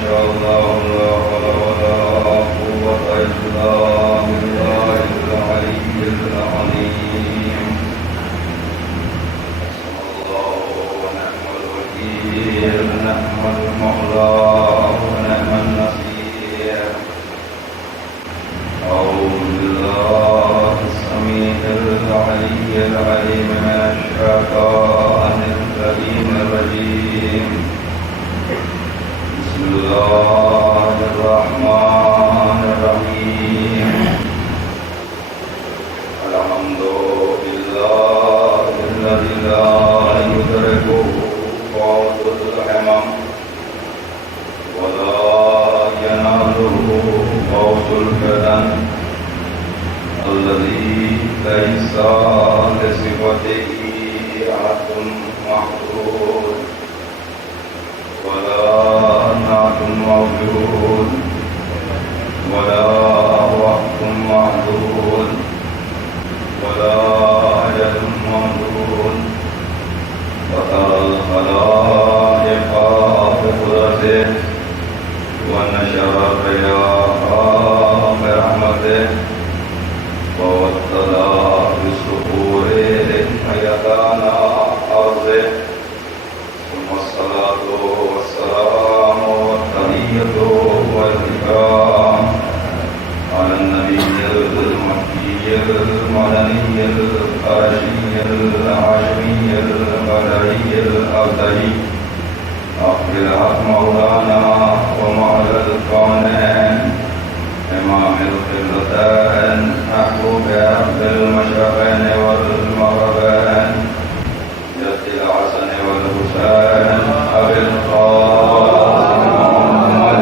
شاء الله لا حول ولا قوة إلا بالله العلي العظيم. حسبنا الله ونعم الوكيل، نعم المولى ونعم النصير. أعوذ بالله السميع العلي العليم من الشيطان اللعين الرجيم. بسم الله الرحمن الرحيم. الحمد لله الذي لا يدركه قوت الهمم ولا يناله قوت البدن، الذي ليس لصفته عهد محدود ولا نعت موجود ولا وقت معدود ولا أجل ممدود. وترى الخلائق بقدرته ونشر الرياح برحمته ووصل بالصخور حيتان أرضه. ثم الصلاة والسلام والتحية والإكرام على النبي المكي المدني القرشي الهاشمي البدري الأبدلي أقبل مولانا ومعلى الكونين إمام القبلتين محبوب رب المشرقين والمغربين جد الحسن والحسين أبي القاسم محمد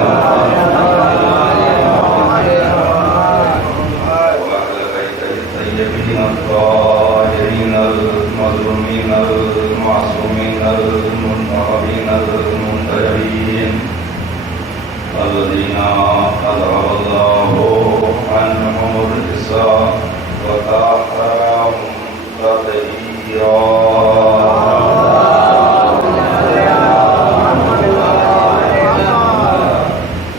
وأهل بيته الطيبين الطاهرين المظلومين المعصومين المنتخبين المنتجبين الذين أذهب الله عنهم الرجس وطهرهم تطهيرا.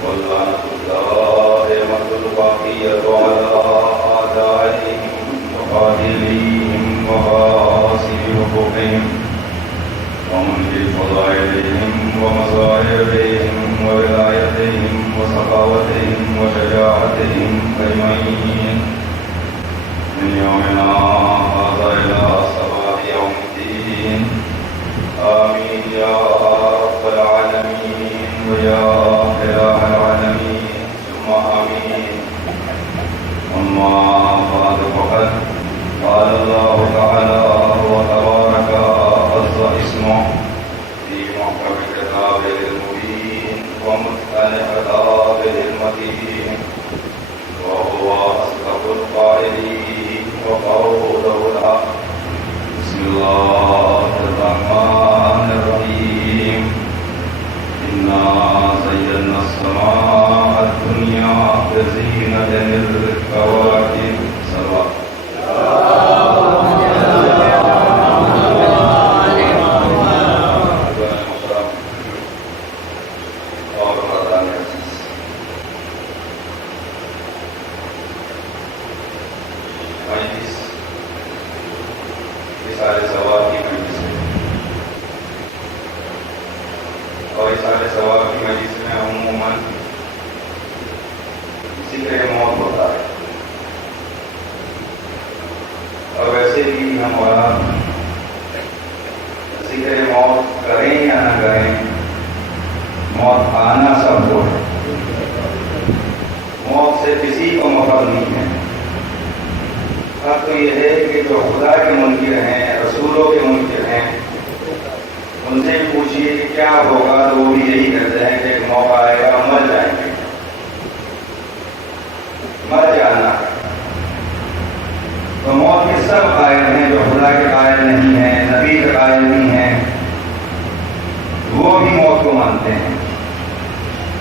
واللعنة الدائمة الباقية على أعدائهم وقاتليهم وغاصب حقوقهم ومنكر فضائلهم ومصائبهم وولايتهم وسخاوتهم وشجاعتهم أجمعين من يومنا هذا إلى صباح يوم الدين. آمين يا رب العالمين ويا إله العالمين ثم آمين. أما بعد فقد قال الله تعالى وتبارك عز اسمه في محكم كتابه المبين ومتقن خطابه المتين، وهو أصدق القائلين وقوله الحق. بسم الله الرحمن الرحيم. إنا زينا السماء الدنيا بزينة الكواكب. صلى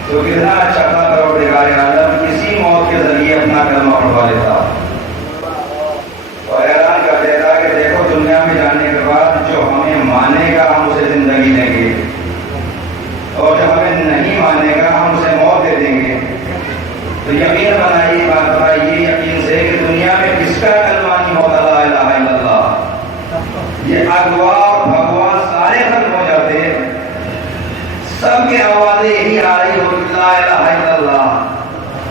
تو کتنا اچھا تھا پروردگار عالم کسی موت کے ذریعے اپنا کلمہ پڑھوا لیتا اور اعلان کر دیتا کہ دیکھو دنیا میں جانے کے بعد جو ہمیں مانے گا ہم اسے زندگی دیں گے، اور جو ہمیں نہیں مانے گا ہم نگوا اور بھگوا سارے ختم ہو جاتے، سب کی آوازیں یہی آ رہی ہو لا الہ الا اللہ۔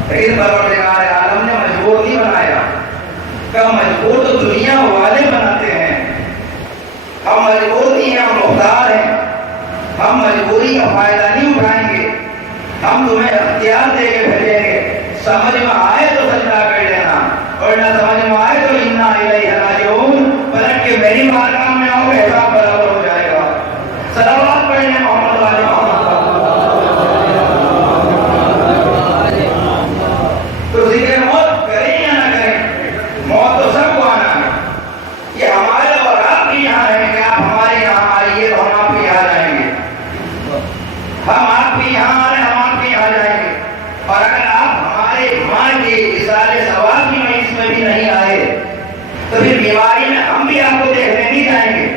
لیکن پروردگار عالم نے مجبور نہیں بنایا، کہ مجبور تو دنیا والے بناتے ہیں، ہم مجبور نہیں ہیں، ہم مختار ہیں، ہم مجبوری کا فائدہ نہیں اٹھائیں گے، ہم تمہیں اختیار دے کے بھیجیں گے، سمجھ میں آئے تو سجدہ کر لینا، اور نہ سمجھ میں آئے تو انا الیہ راجعون، پلٹ کے میری بارگاہ میں آؤ، حساب برابر ہو جائے گا۔ صلوات پڑھیں محمد والے محمد۔ تو ذکر موت کریں یا نہ کریں، موت تو سب کو آنا ہے، یہ ہمارے اور آپ بھی یہاں رہیں گے، آپ ہمارے یہاں آئیے تو ہم آپ کے یہاں جائیں گے، ہم آپ کے یہاں آ رہے ہیں، ہم آپ کے یہاں جائیں گے، اور اگر آپ ہمارے ماں کے اصالِ ثواب کی مجلس میں بھی نہیں آئے تو پھر بیماری میں ہم بھی آپ کو دیکھنے نہیں جائیں گے۔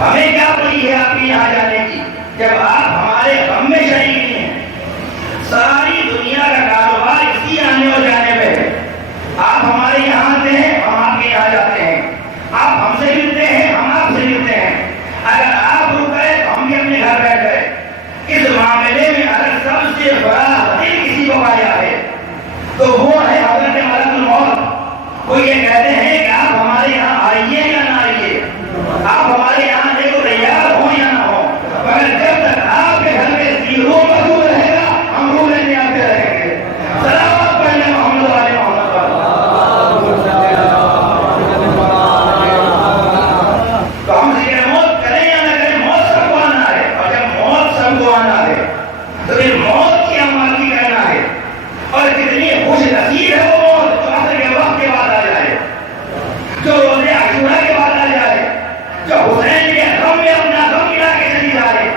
ہمیں کیا پڑی ہے آپ کے یہاں جانے کی جب آپ ہمارے غم میں شریک نہیں ہیں؟ ساری دنیا کا کاروبار اسی آنے اور جانے میں ہے، آپ ہمارے یہاں آتے ہیں، ہم آپ کے یہاں جاتے ہیں، آپ ہم سے ملتے ہیں، ہم آپ سے ملتے ہیں، اگر آپ رک گئے تو ہم بھی اپنے گھر بیٹھ گئے۔ اس معاملے میں اگر سب سے بڑا حقیق کسی کو پایا ہے تو وہ ہے حضرت ملک الموت۔ وہ یہ کہتے ہیں کہ آپ ہمارے یہاں آئیے یا نہ آئیے، آپ ہمارے یہاں آنے کو تیار ہو یا نہ ہو، مگر جب تک آپ کے گھر میں زیرو موجود رہے گا ہم روح لینے آتے رہیں گے۔ صلوات پڑھنے محمد والے محمد پر۔ تو ہم ذکر موت کریں یا نہ کریں، موت سب کو آنا ہے، اور جب موت سب کو آنا ہے تو پھر موت کی عملی کرنا ہے، اور کتنی خوش نصیب ہے وہ موت جو عصر کے وقت کے بعد آ جائے، جو روزے عاشورہ کے بعد آ جائے، جو حسین کے غم میں اپنا غم ملا کے چلی جائے۔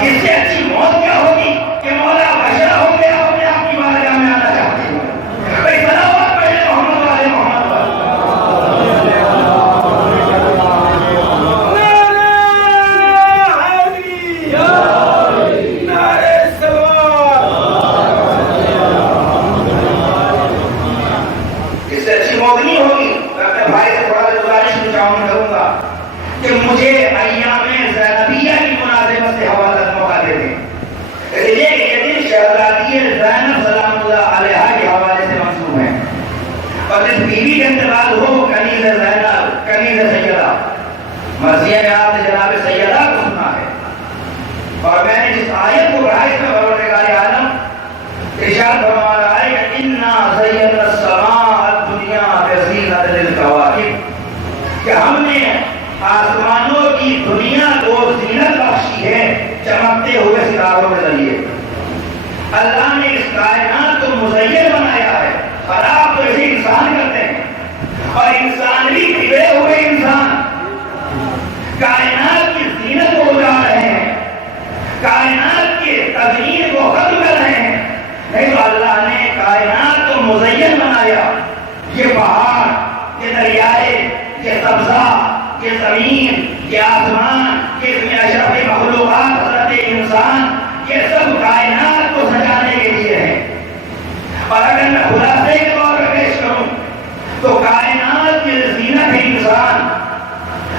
اس سے اچھی موت کیا ہوگی کہ مولا بشر ہو گیا اپنے آپ کی بارگاہ میں آنا چاہتے ہیں۔ بھائی صلوات پڑھیں محمد والے محمد پر۔ اس سے اچھی موت نہیں ہوگی۔ میں اپنے بھائی سے تھوڑا گزارش کروں گا کہ مجھے ایام زینبیہ کی مناسبت سے حوالہ موقع دے دیں۔ یہ دن شہزادی زینب سلام اللہ علیہا کے حوالے سے منسوب ہے، اور جس بیوی کا انتقال ہو کنیز زینب، کنیز سیدہ، مرثیہ میں آپ نے جناب سیدہ کو سنا ہے، اور میں نے جس آیت کو پڑھا اس میں پروردگار عالم ارشاد فرما رہا ہے کہ انا زینا السماء الدنیا بزینۃ للکواکب، کہ ہم نے آسمانوں کی دنیا کو زینت بخشی ہے چمکتے ہوئے ستاروں کے ذریعے۔ اللہ نے اس کائنات کو مزین بنایا ہے، اور آپ تو اسے انسان کرتے ہیں، اور انسان بھی بگڑے ہوئے انسان کائنات کی زینت کو اڑا رہے ہیں، کائنات کے تزئین کو ختم کر رہے ہیں۔ نہیں تو اللہ نے کائنات کو مزین بنایا، یہ پہاڑ، یہ دریائے، یہ سبزہ، یہ زمین، یہ آسمان، یہ اس میں اشرف مخلوقات حضرت انسان، یہ سب کائنات کو سجانے کے لیے ہے۔ اور اگر میں خلاصے کے طور پر پیش کروں تو کائنات کی زینت ہے انسان،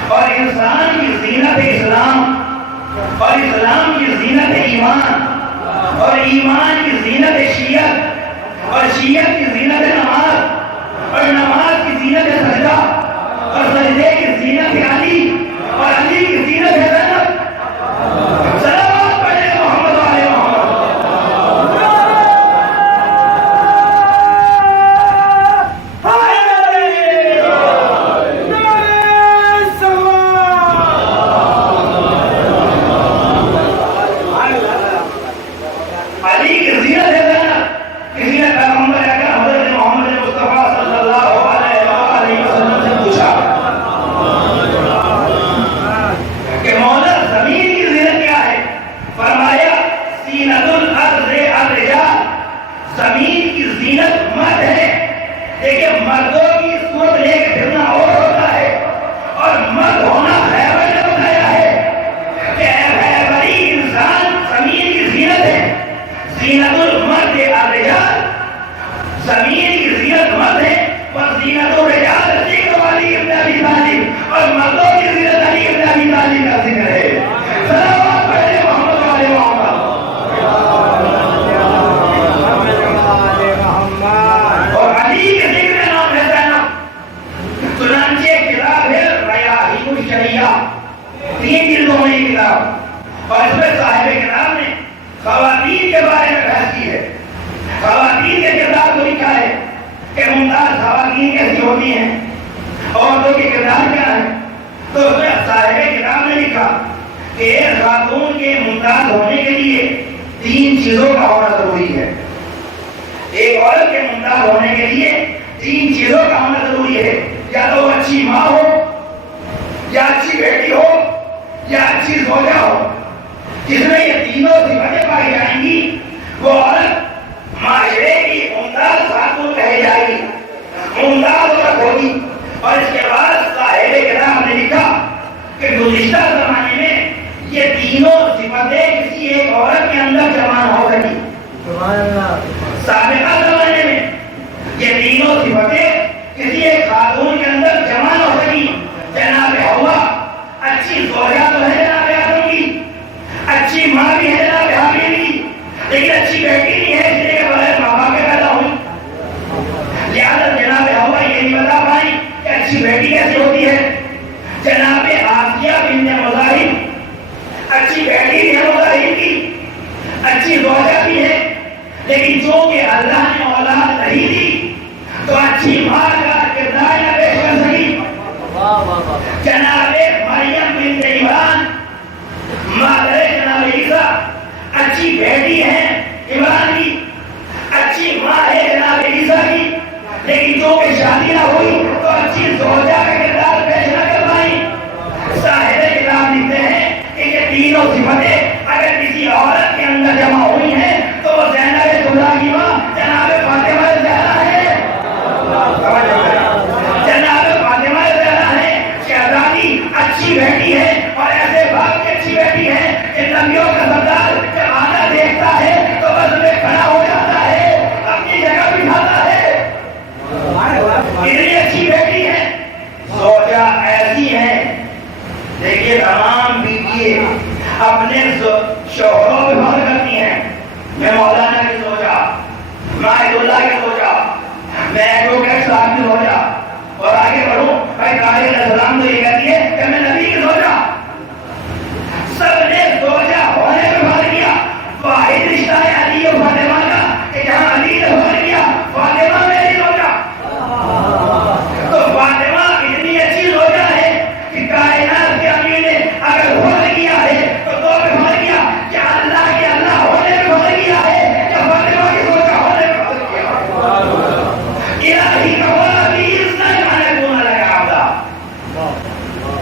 اور انسان کی زینت ہے اسلام، اور اسلام کی زینت ہے ایمان، اور ایمان کی زینت ہے شیعت، اور شیعت کی زینت ہے نماز، اور نماز کی زینت ہے سجدہ، اور سجدے کی زینت ہے علی، اور علی کی زینت ہے زینب۔ صلوات پڑھیں محمد والے محمد۔ علی کی زینت ہے زینب۔ کسی نے پیغمبر اکرم حضرت محمد مصطفیٰ صلی اللہ علیہ وسلم سے پوچھا کی شریعہ 3 جلدوں میں یہ کتاب، اور اس میں صاحب کتاب نے خواتین کے بارے میں بحث کی ہے، خواتین کے کردار کو لکھا ہے کہ ممتاز خواتین کیسی ہوتی ہیں، عورتوں کے کردار کیا ہے۔ تو اس میں صاحب کتاب نے لکھا کہ ایک خاتون کے ممتاز ہونے کے لیے 3 چیزوں کا ہونا ضروری ہے۔ ایک عورت کے ممتاز ہونے کے لیے 3 چیزوں کا ہونا ضروری ہے، یا تو وہ اچھی ماں ہو، یا اچھی بیٹی ہو، یا اچھی زوجہ ہو۔ جس میں یہ تینوں صفتیں پائی جائیں گی وہ عورت معاشرے کی ممتاز خاتون کہی جائے گی، ممتاز عورت ہوگی۔ اور اس کے بعد صاحب کتاب نے لکھا کہ گزشتہ زمانے میں یہ تینوں صفتیں کسی ایک عورت کے اندر جمع ہو سکی۔ سابقہ زمانے میں یہ تینوں صفتیں کسی ایک خاتون کے اندر جمع ہو سکی۔ جناب حوا اچھی زوجہ تو ہے جناب آدم کی، اچھی ماں بھی ہے جناب حابیل کی، لیکن اچھی بیٹی نہیں ہے اس لیے بغیر ماں باپ کے پیدا ہوئی۔ لہٰذا جناب حوا یہ نہیں بتا پائی کہ اچھی بیٹی کیسی ہوتی ہے۔ جناب آسیہ بنت مزاحم اچھی بیٹی بھی ہے مزاحم کی، اچھی زوجہ بھی ہے، لیکن چونکہ اللہ نے اولاد نہیں دی تو اچھی ماں کا کردار نہ پیش کر سکی۔ جناب مریم بنت عمران مادر جناب عیسیٰ اچھی بیٹی ہے عمران کی، اچھی ماں ہے جناب عیسیٰ کی، لیکن چونکہ شادی نہ ہوئی تو اچھی زوجہ کا کردار پیش نہ کر پائی۔ صاحب کتاب لکھتے ہیں کہ یہ تینوں صفتیں اگر کسی عورت کے اندر جمع ہوئی ہیں تو وہ زینب کبریٰ کی ماں جناب فاطمہ زہرا ہے، جناب فاطمہ زہرا ہے، شہزادی اچھی بیٹی ہے، اور ایسے باپ کی اچھی بیٹی ہے کہ نبیوں کا سردار جب آنا دیکھتا ہے تو بس میں کھڑا ہو جاتا ہے، اپنی جگہ بٹھاتا ہے، اتنی اچھی بیٹی ہے۔ زوجہ ایسی ہے، دیکھیے تمام بیویے اپنے شوہروں پہ فخر کرتی ہیں، میں مولانا کی زوجہ، میں عید اللہ کی زوجہ، میں ایڈوکیٹ صاحب کی زوجہ، اور آگے بڑھوں بھائی طارق علیہ السلام تو یہ کہتی ہے کہ میں نبی کی زوجہ۔ سب نے زوجہ ہونے پہ فخر کیا، واحد رشتہ ہے علی و فاطمہ کا کہ جہاں علی نے فخر کیا فاطمہ میری زوجہ، تو فاطمہ اتنی اچھی زوجہ ہے کہ کائنات کے امیر نے اگر فخر کیا ہے تو دو پہ فخر کیا کہ اللہ کے اللہ ہونے پہ فخر کیا ہے کہ فاطمہ کی زوجہ ہونے پہ فخر کیا۔ الہی کا بولا بھی انسان کھانے کون لگا عبدہ،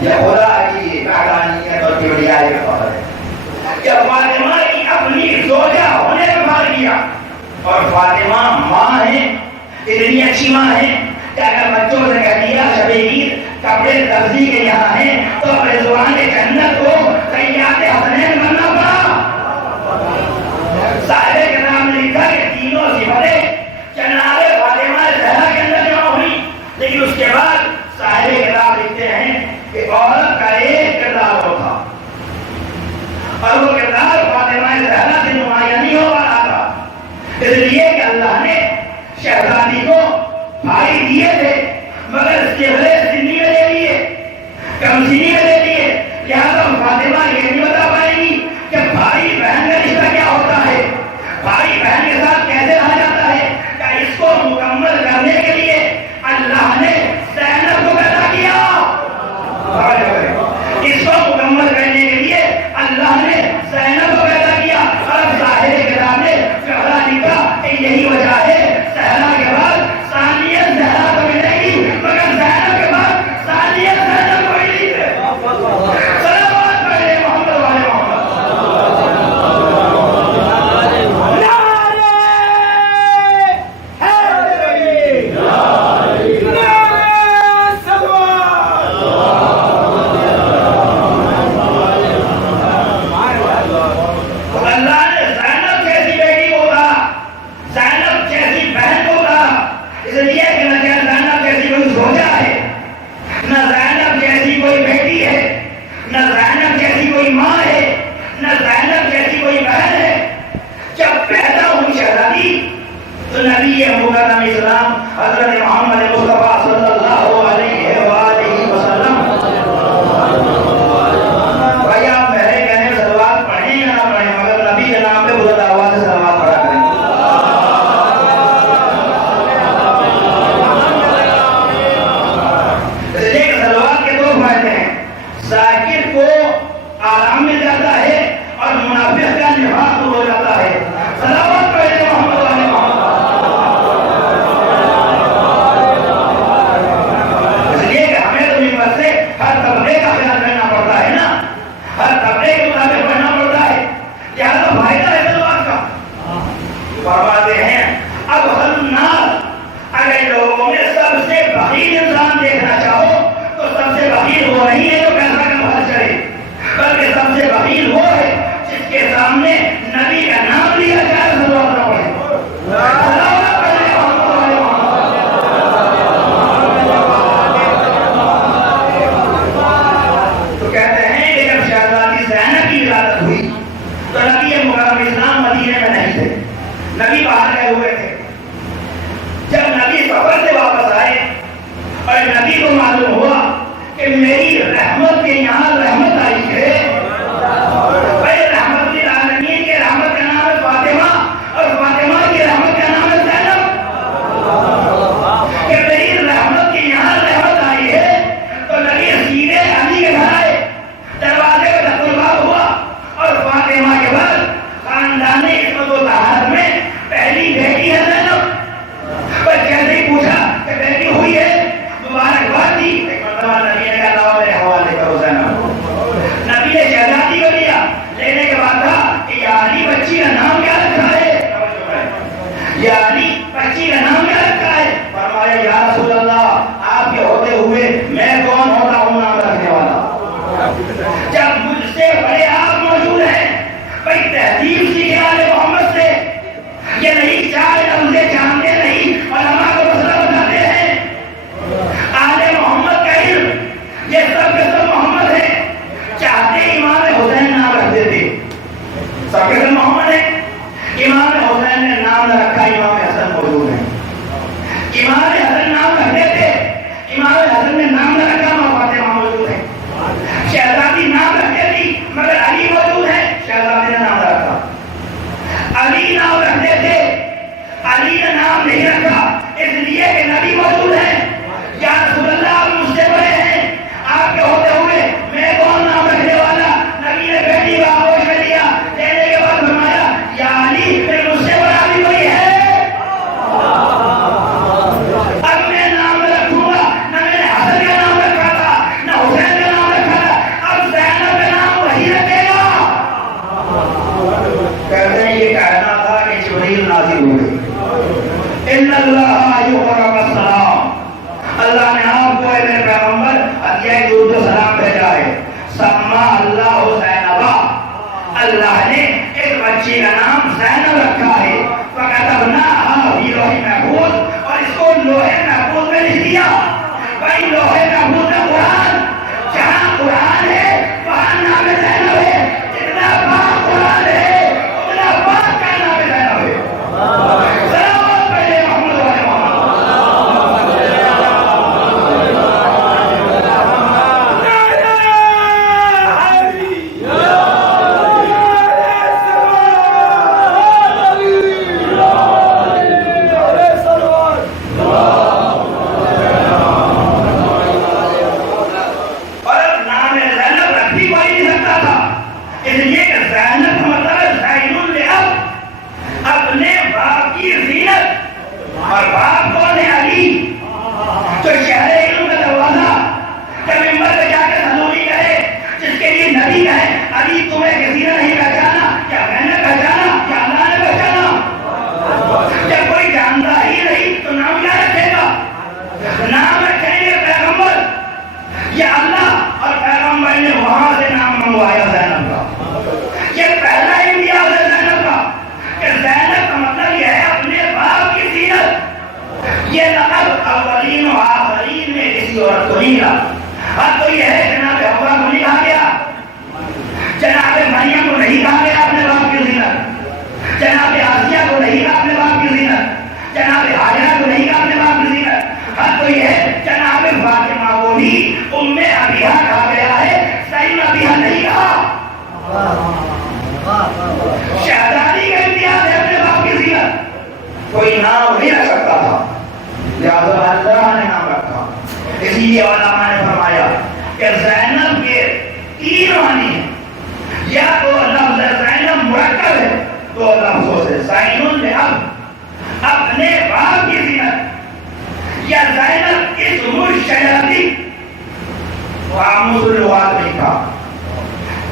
یہ خدا کی وحدانیت اور کبریائی کا فخر ہے کہ فاطمہ کی اپنی زوجہ ہونے پہ فخر کیا۔ اور فاطمہ ماں ہے، اتنی اچھی ماں ہے کہ اگر بچوں سے کہہ دیا شب عید کپڑے درزی کے یہاں ہیں تو رضوان جنت کو سیاد حسنین بننا پڑا۔ صاحب کتاب نے لکھا کہ تینوں صفتیں جناب فاطمہ زہرا کے اندر جمع ہوئی، لیکن اس کے بعد صاحب کتاب لکھتے ہیں کہ عورت کا ایک کردار ہوتا اور وہ کردار فاطمہ زہرا سے نمایاں نہیں ہو پا رہا تھا، اس لیے کہ اللہ نے شہزادی کو بھائی دیے تھے مگر اس کے بڑے سنی میں دے دیے، کم سنی میں دے دیے، لہٰذا فاطمہ یہ نہیں بتا پائے گی کہ بھائی بہن کا رشتہ کیا ہوتا ہے، بھائی بہن کے ساتھ کیسے رہا جاتا ہے۔ کہ اس کو مکمل کرنے کے لیے اللہ نے زینب کو پیدا کیا، اس کو مکمل کرنے کے لیے اللہ نے زینب کو پیدا کیا۔ اور ظاہر کتاب نے فقرہ لکھا کہ یہی وجہ ہے زہرا کے بعد ثانیہ زہرا کو ملے گی مگر زینب کے بعد ثانیہ زینب کو ملی ہے۔ صلوات پڑھے محمد والے محمد۔ نعرہ حیدری، نعرہ سلوات۔ ذاکر کو آرام مل جاتا ہے اور منافق کا نفاق دور ہو جاتا ہے. صلوات پڑھیں محمد والے محمد. اس لیے کہ ہمیں تو ممبر سے ہر طبقے کا خیال کرنا پڑتا ہے نا, ہر طبقے کے مطابق پڑھنا پڑتا ہے. لہٰذا فائدہ ہے تلوار کا. فرماتے ہیں اب الناس, اگر لوگوں میں سب سے بخیل انسان دیکھنا چاہو تو سب سے بخیل وہ نہیں ہے جو پیسہ کا بھر چڑھے, بلکہ سب سے بخیل وہ ہے جس کے سامنے نبی کا نام لیا جائے صلوات نہ پڑھے. تو کہتے ہیں کہ جب شہزادی زینب کی ولادت ہوئی تو نبی مکرم اسلام مدینے میں نہیں تھے, نبی باہر گئے ہوئے تھے. جب نبی سفر سے واپس آئے اور نبی کو معلوم ہوا کہ میری رحمت کے یہاں رحمت آئی ہے, رحمت للعالمین کے رحمت کا نام ہے فاطمہ اور فاطمہ کی رحمت کا نام ہے زینب, کہ میری رحمت کے یہاں رحمت آئی ہے, تو نبی سیدھے علی کے گھر آئے. دروازے کا دستور باب ہوا اور فاطمہ کے بعد خاندان عصمت و طہارت میں پہلی بیٹی ہے زینب. پر جیسے ہی پوچھا کہ بیٹی ہوئی ہے, مبارکباد دی, ایک مرتبہ نبی نے کہا لاؤ میرے حوالے کرو زینب. نبی نے شہزادی کو لیا, لینے کے بعد کہا کہ یا علی بچی کا نام کیا رکھا ہے, یا علی بچی کا نام کیا رکھا ہے. فرمایا یا رسول اللہ آپ کے ہوتے ہوئے میں کون ہوتا ہوں نام رکھنے والا, جب مجھ سے بڑے آپ موجود ہیں. بھائی تہذیب سیکھے والے محمد سے, یہ نہیں چاہے ہمیں جانتے نہیں, علماء کو مسئلہ بتاتے ہیں. آل محمد کا علم یہ سب کے سب محمد ہے, چاہتے امام حسین نام رکھ دیتے, سب کے سب محمد ہے. امام حسین نے نام نہ رکھا, امام حسن موجود ہے. امام حسن نام رکھ دیتے, امام حسن نے نام نہ رکھا, ماں فاطمہ موجود ہے. شہزادی نام رکھ دیتی مگر علی موجود ہے, شہزادی نے نام رکھا. علی نام رکھ دیتے, علی نے نام نہیں رکھا اس لیے کہ نبی موجود ہے. یا رسول اللہ آپ مجھ سے بڑے ہیں, آپ کے ہوتے ہوئے میں کون نام رکھنے والا. نبی نے بیٹی کا آغوش میں لیا, لینے کے بعد فرمایا یا علی پھر مجھ سے بڑا بھی کوئی ہے. اب میں نام رکھوں گا, نہ میں نے حسن کا نام رکھا تھا نہ حسین کا نام رکھا تھا, اب زینب کا نام وہی رکھے گا. کہتے ہیں یہ کہنا تھا کہ جبریل نازل ہوئے. ان اللہ یقرب السلام, اللہ نے آپ کو اے میرے پیغمبر عطیہ درود و سلام بھیجا ہے. سما اللہ زینبا, اللہ نے ایک بچی کا نام زینب رکھا ہے. فکتبناہا فی لوح محفوظ, اور اس کو لوح محفوظ میں لکھ دیا. بھائی لوح محفوظ میں قرآن, جہاں قرآن ہے وہاں نام زینب ہے. جتنا پاک قرآن ہے اتنا پاک کا نام زینب ہے. صلوات پڑھیں محمد والے محمد. تو یہ ہے جناب حوا کو نہیں کہا گیا, جناب مریم کو نہیں کہا گیا اپنے باپ کی زینت, جناب آسیہ کو نہیں کہا اپنے باپ کی زینت, جناب حاجرہ کو نہیں کہا اپنے باپ کی زینت. ہر تو یہ ہے جناب فاطمہ کو بھی ام ابیہا کہا گیا ہے, صحیح ابیہا نہیں کہا. شہزادی کا امتیاز ہے اپنے باپ کی زینت, کوئی نام نہیں رکھ سکتا تھا, لہٰذا اللہ نے نام رکھا. اسی لیے علماء نے فرمایا کہ زینب کے مسلمات لکھا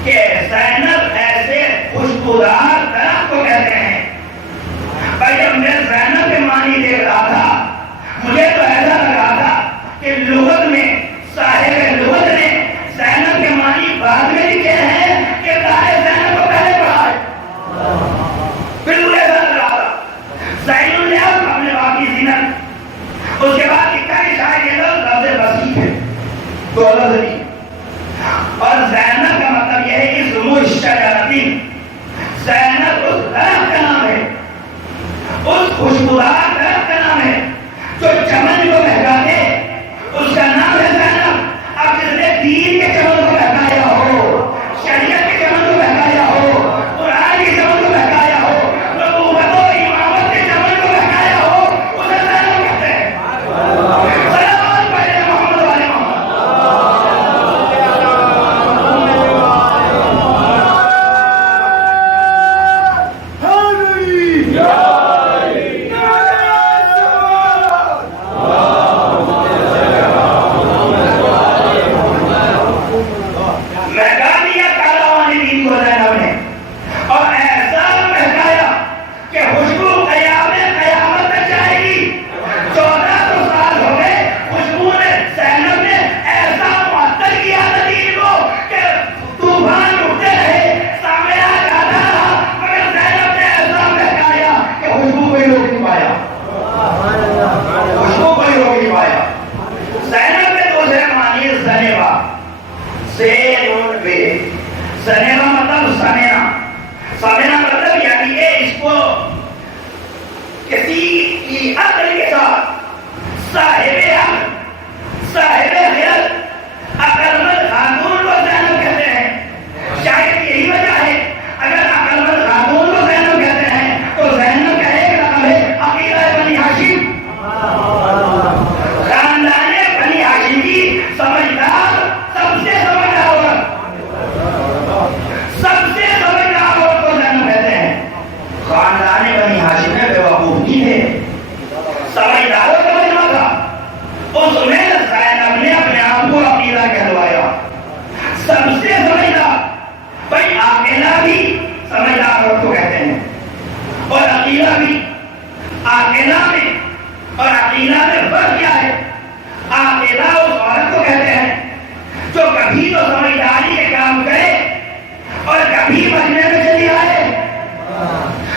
کہ زینب ایسے خوشبودار درخت کو کہتے ہیں. بھائی جب میں زینب کے معنی دیکھ رہا تھا مجھے تو ایسا لگ رہا تھا کہ لغت میں صاحب لغت نے زینب کے معنی بعد میں لکھے ہیں کہ صاحب زینب کو پہلے پڑھا ہے. بالکل ایسا لگ رہا تھا. زین العابدین اپنے باقی زینت اس کے بعد لکھا کہ شاید یہ لفظ بسیط ہے تو لفظ نہیں. اور زینب کا مطلب یہ ہے کہ سمو الشجرۃ. زینب اس درخت کا نام ہے, اس خوشبودار درخت کا نام ہے جو چمن کو بہکاتے, اس کا نام ہے زینب. اب جس نے دین کے چمن کو بہکایا ہو, شریعت کے چمن کو بہکایا ہو, قرآن کے چمن کو بہکایا ہو, نبوت و امامت کے چمن کو بہکایا ہو, اسے زینب کہتے ہیں. سلام پڑھے محمد والے محمد. سنینا مطلب سمینا مطلب یعنی کہ اس کو کسی کی عقل کے ساتھ صاحب عقل صاحب خیال عقل مند خاتون کو زینب کہتے ہیں. شاید یہی وجہ ہے اگر عقل مند خاتون کو زینب کہتے ہیں تو زینب کا ایک رقم ہے عقیلہ بنی ہاشم. خاندان بنی ہاشم کی سمجھدار سب سے سمجھدار عورت, سب سے سمجھدار عورت کو زینب کہتے ہیں. خاندان بنی ہاشم میں بے وقوف نہیں تھے, سمجھدار کو سمجھنا تھا. اس میں زینب نے اپنے آپ کو عقیلہ کہلوایا, سب سے سمجھدار. بھائی عاقلہ بھی سمجھدار عورت کو کہتے ہیں اور عقیلہ بھی. عاقلہ میں اور عقیلہ میں فرق کیا ہے؟ عاقلہ اس عورت کو کہتے ہیں جو کبھی تو سمجھداری کے کام کرے اور کبھی مجمع میں چلی آئے.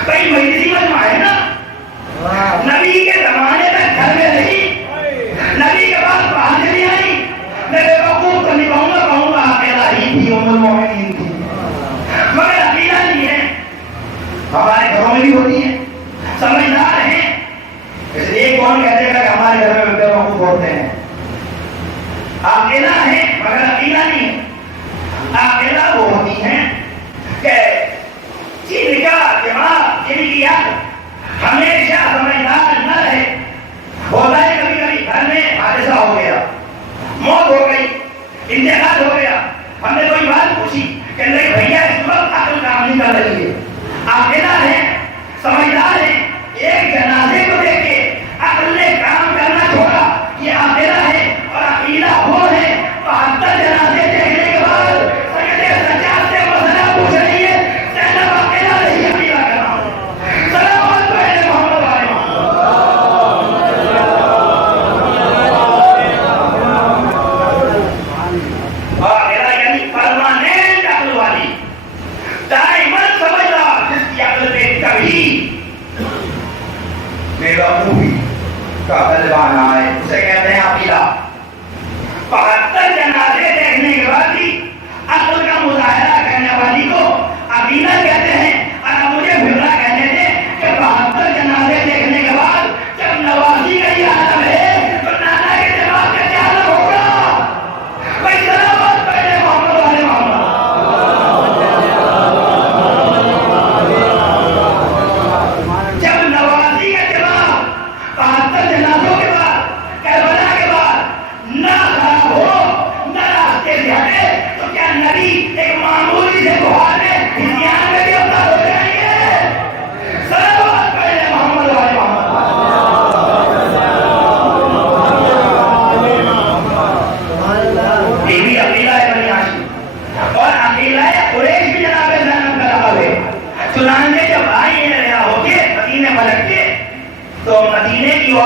بھائی مجلسی مجمع ہے نا, نبی کے زمانے تک گھر میں رہی, نبی کے بعد باہر چلی آئی. میں بے وقوف تو نہیں کہوں گا عاقلہ ہی تھی, ام المؤمنین تھی, مگر عقیلہ نہیں ہے. ہمارے گھروں میں بھی ہوتی ہے, سمجھدار ہیں. اس لیے کون کہتے ہیں کہ ہمارے گھر میں بے وقوف ہوتے ہیں؟ عاقلہ ہیں مگر عقیلہ نہیں. عاقلہ وہ ہوتی ہیں کہ جن کا دماغ, جن کی عقل ہمیشہ سمجھدار نہ رہے. ہوتا ہے کبھی کبھی گھر میں حادثہ ہو گیا, موت ہو گئی, انتقال ہو گیا, ہم نے کوئی بات پوچھی کہ نہیں بھیا اس وقت عقل کام نہیں کر رہی ہے. عاقلہ ہیں, سمجھدار ہیں. ایک جنازے کو دیکھ کے عقل نے کام کرنا چھوڑا, یہ عاقلہ ہے. اور عقیلہ وہ ہے 72 جنازے دیکھنے کے بعد سجدے سجاد سے مسئلہ پوچھ رہی ہے. زینب عقیلہ نہیں, عقیلہ کا نام. سلامت پہلے محمد والے عقیلہ یعنی پرماننٹ عقل والی, دائماً سمجھدار, جس کی عقل پہ کبھی بے وقوفی کا غلبہ نہ آئے, اسے کہتے ہیں عقیلہ. 72 جنازے دیکھنے کے بعد بھی عقل کا مظاہرہ کرنے والی کو عقیلہ کہتے ہیں. اور مجھے بھرا کہنے تھے کہ 72 جنازے دیکھنے کے بعد جب نوازی کا یہ عالم ہے تو نانا کے دماغ کا کیا عالم ہوگا؟ بھائی سلامت پہلے محمد والے محمد. جب نوازی کا دماغ 72 جنازوں کے بعد کربلا کے بعد نہ خراب ہو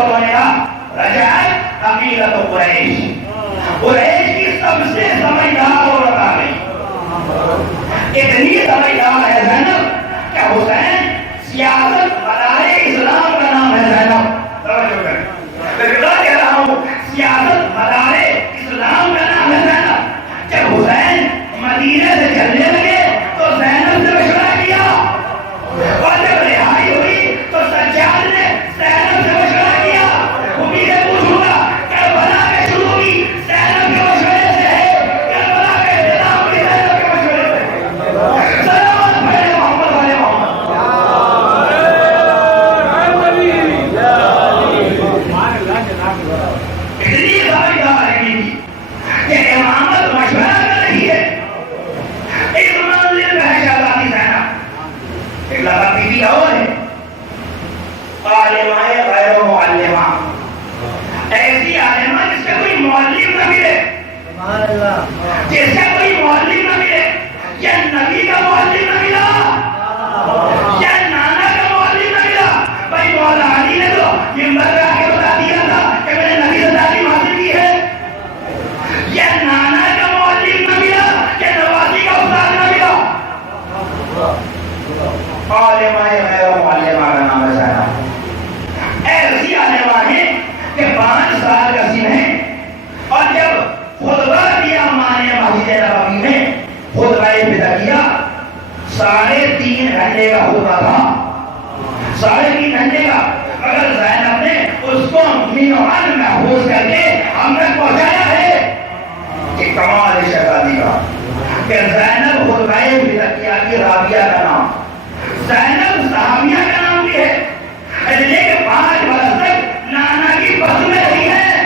عورتوں نے کہا رجعت حقیقت قریش، قریش کی سب سے سمجھدار عورت آ گئی. اتنی سمجھدار ہے زینب کہ حسین سیاست مدار اسلام کا نام ہے زینب. توجہ کریں، میں کہہ رہا ہوں سیاست مدار اسلام کا نام ہے زینب. جب حسین مدینے سے چلنے لگے تو زینب سے مشورہ کیا، اور جب رہائی ہوئی تو سجاد نے زینب سے مشورہ کیا. امیدیں پوچھوں گا کربلا میں شروع کی زینب کے مشورے سے ہے، کربلا کا اختتام بھی زینب کے مشورے سے ہے. سلامت پڑھے محمد والے محمد. اتنی سمجھدار ہے کہ امامت مشورہ کر رہی ہے. اس منزل میں ہے شہزادی زینب. ایک لقب بیوی اور ہے عالمہ غیر معلمہ، ایسی عالمہ جس سے کوئی معلم نہ ملے، جس سے کوئی معلم نہ ملے. یا نبی کا معلم نہ ملا، یا نانا کا معلم نہ ملا. بھائی مولا علی نے تو منبر پہ آ کے بتا دیا تھا کہ میں نے نبی سے تعلیم حاصل کی ہے. یا نانا کا معلم نہ ملا، یا نوازی کا استاد نہ ملا. عالمہ غیر معلمہ کا نام ہے زینب. ایسی عالمہ ہے کہ 5 سال کا سن ہے، اور جب خطبہ دیا مانے مسجد نبوی میں، خطبہ بدعیہ 3.5 گھنٹے کا خطبہ تھا، 3.5 گھنٹے کا. مگر زینب نے اس کو منوان محفوظ کر کے ہم تک پہنچایا ہے. کہ کمال شہزادی کا کہ زینب خطبہ بدعیہ کی رابعہ کا نام، زینب صحابیہ کا نام بھی ہے. لیکن 5 برس تک نانا کی بس میں رہی ہے.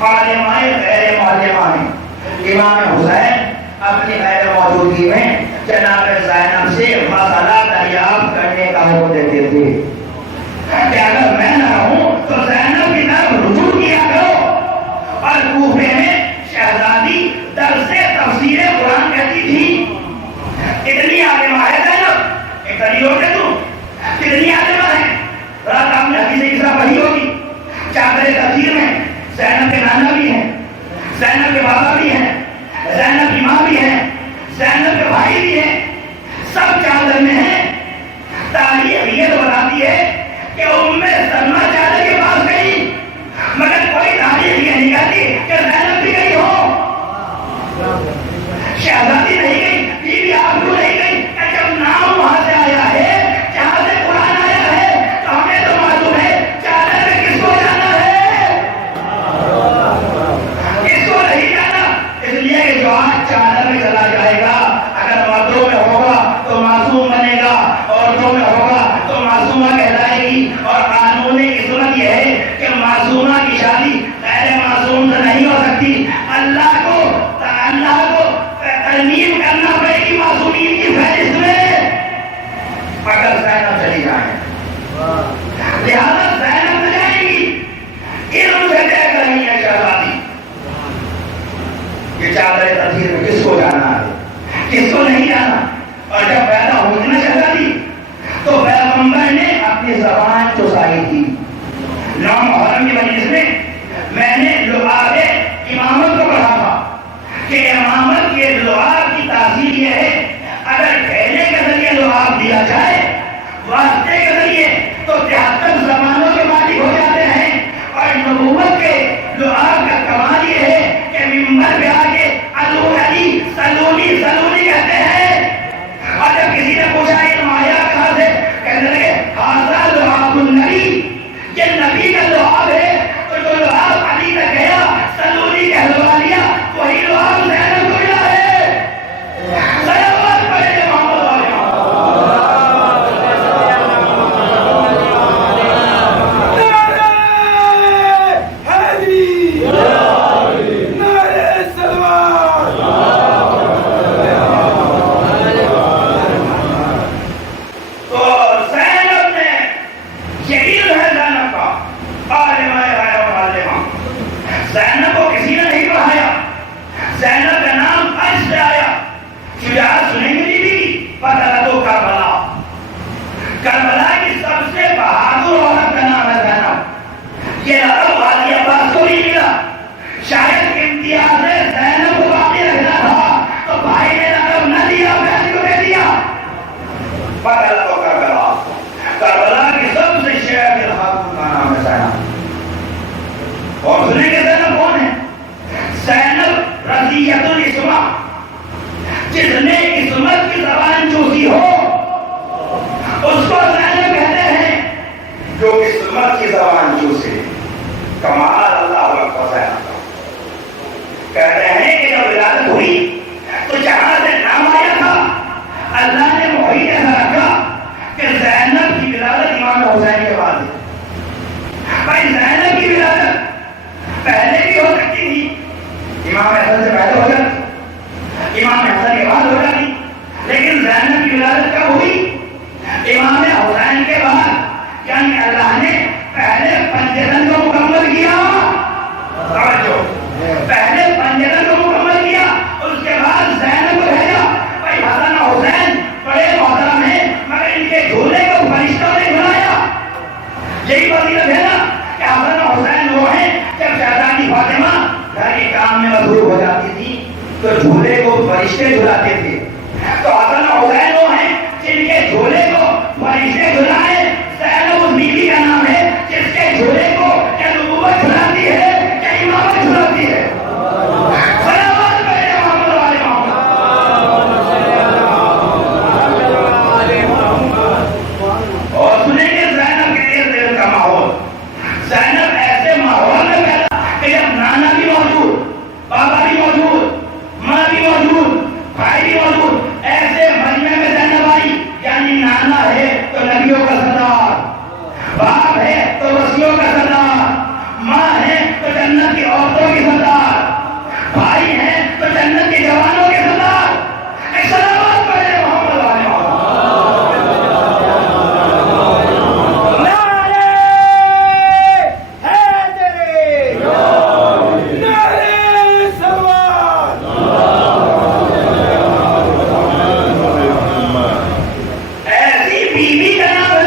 عالمہ غیر معلمہ نے امام حسین اپنی غیر موجودگی میں جناب زینب سے مسئلہ دریافت کرنے کا حکم دیتے تھے کہ اگر میں نہ رہوں تو زینب کی طرف رجوع کیا کرو. اور کوفے میں شہزادی درس تفسیر قرآن کہتی تھی. اتنی عالمہ ہے زینب. ایک طریقوں سے تم کتنی عالمہ ہے. رات آپ نے حدیث کسا پڑھی ہوگی چادر تفسیر میں. زینب کے نانا بھی ہیں، زینب کے بابا بھی ہیں، زینب کی ماں بھی ہیں، زینب کے بھائی بھی ہیں، سب چادر میں ہیں. تاریخ یہ تو بتاتی ہے کہ ام سلمہ چادر کے پاس گئی، مگر کوئی تاریخ یہ نہیں کہتی کہ زینب بھی گئی ہو. شہزادی نہیں گئی، بیوی آپ کیوں نہیں گئی؟ کہ جب نام وہاں سے آیا ہے جہاں سے قرآن آیا ہے تو ہمیں تو معلوم ہے چادر میں کس کو جانا ہے، کس کو نہیں جانا. اس لیے کہ جو آج چادر میں چلا جائے گا اگر مردوں میں ہوگا تو معصوم بنے گا، عورتوں میں ہوگا تو معصومہ کہلائے گی. اور قانون عصمت یہ ہے کہ معصومہ کی شادی غیر معصوم سے نہیں ہو سکتی. اللہ کو ترمیم کرنا پڑے گی معصومین کی فہرست میں اگر زینب چلی جائیں. لہذا زینب نہ جائے گی، علم سے طے کریں گے شہزادی یہ چادر تفسیر میں کس کو جانا ہے کس کو نہیں جانا. اور جب پیدا ہوئی نا شہزادی تو پیغمبر نے اپنی زبان چسائی تھی. 9 محرم کی مجلس میں نے لعاب امامت کو پڑھا تھا کہ امامت کے لعاب کی تاثیر یہ ہے اگر کہنے کے ذریعے لعاب دیا جائے واسطے کے ذریعے تو 73 زبانوں کے مالک ہو جاتے ہیں. اور نبوت کے لعاب کا کمال یہ ہے کہ منبر پہ آ کے الو علی سلونی سلونی کہتے ہیں. اور جب کسی نے پوچھا یہ مایا کہاں سے، کہنے لگے ہذا لعاب النبی، یہ نبی کا لعاب ہے. تو جو لعاب علی تک گیا سلونی کہلوا لیا، وہی لعاب زینب کو ملا ہے. سلامت پڑھے محمد والے کربلا کی سب سے بہادر عورت کا نام ہے زینب. امت کی زبان چوسے. کمال اللہ کا فضل. کہتے ہیں کہ جب ولادت ہوئی تو جہاں سے نام آیا تھا اللہ نے محیط ایسا رکھا کہ زینب کی ولادت امام حسین کے بعد ہے. بھائی زینب کی ولادت پہلے بھی ہو سکتی تھی, امام حسن سے پہلے ہو جاتی, امام حسن کے بعد ہو جاتی, لیکن زینب کی ولادت کب ہوئی؟ امام حسین کے بعد. یعنی اللہ نے پہلے پنجتن کو مکمل کیا, پہلے پنجتن کو مکمل کیا, اس کے بعد زینب کو بھیجا. بھائی حسن حسین بڑے محترم ہیں مگر ان کے جھولے کو فرشتوں نے جھلایا. یہی فضیلت ہے نا کہ حسن حسین وہ ہیں جب شہزادی فاطمہ گھر کے کام میں مصروف ہو جاتی تھی تو جھولے کو فرشتے جھلاتے تھے. تو حسن حسین وہ ہیں جن کے جھولے کو فرشتے جھلائے. زینب اس بیوی کا نام ہے جس کے جھولے کو یا نبوت جھلاتی ہے یا امامت جھلاتی ہے. صلوات پڑھے محمد و آل محمد. اور سنیں گے زینب کے دل کا ماحول. زینب ایسے ماحول میں پیدا کہ جب نانا بھی موجود, بابا بھی موجود, ماں بھی موجود, بھائی بھی موجود, ایسے مجمع میں زینب آئی. یعنی نانا ہے تو نبیوں کا سردار, باپ ہے تو وصیوں کا سردار, ماں ہے تو جنت کی عورتوں کی سردار, بھائی ہے تو جنت کے جوانوں کے سردار. صلوات پڑھے محمد و آل محمد. نعرے حیدری, نعرے سلوات. ایسی بیوی کا نام ہے.